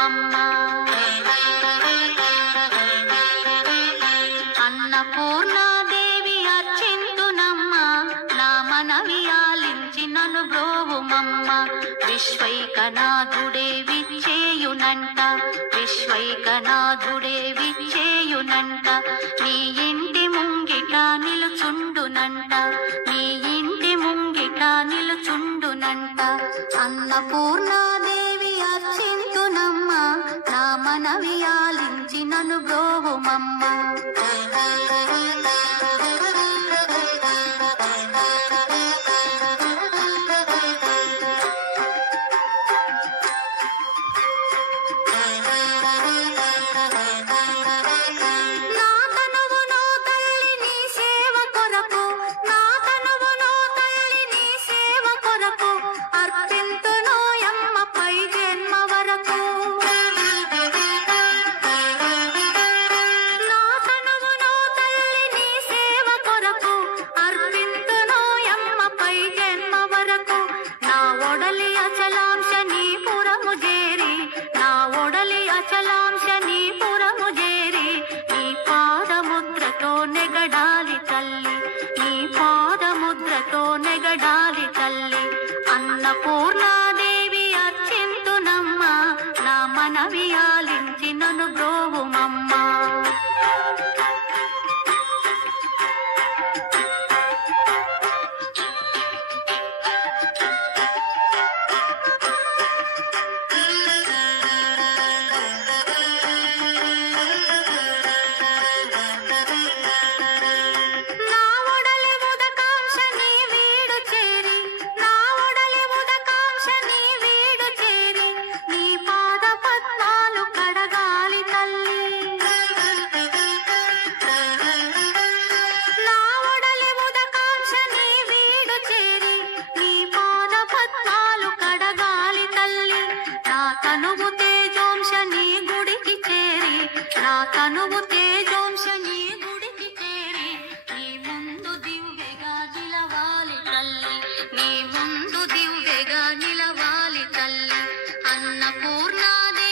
బ్రోవుమమ్మ. అన్నపూర్ణాదేవి అర్చింతునమ్మ, నా మనవి ఆలించి నన్ను బ్రోవుమమ్మ. విశ్వైకనాథుడే విచ్చేయునంట, విశ్వైకనాథుడే విచ్చేయునంట. నీ ఇంటి ముంగిట నిలుచుండునంట, నీ ఇంటి ముంగిట నిలుచుండునంట. అన్నపూర్ణాదేవి అర్చింతునమ్మ, నా మనవి ఆలించి నన్ను బ్రోవుమమ్మ. అన్నపూర్ణాదేవి అర్చింతునమ్మ, నా మనవి ఆలించి నన్ను బ్రోవుమమ్మ. తనువు తేజోంశ నీ గుడికి చేరి, నీ ముందు దివ్వెగా నిలవాలి తల్లి, నీ ముందు దివ్వెగా నిలవాలి తల్లి. అన్నపూర్ణాదేవి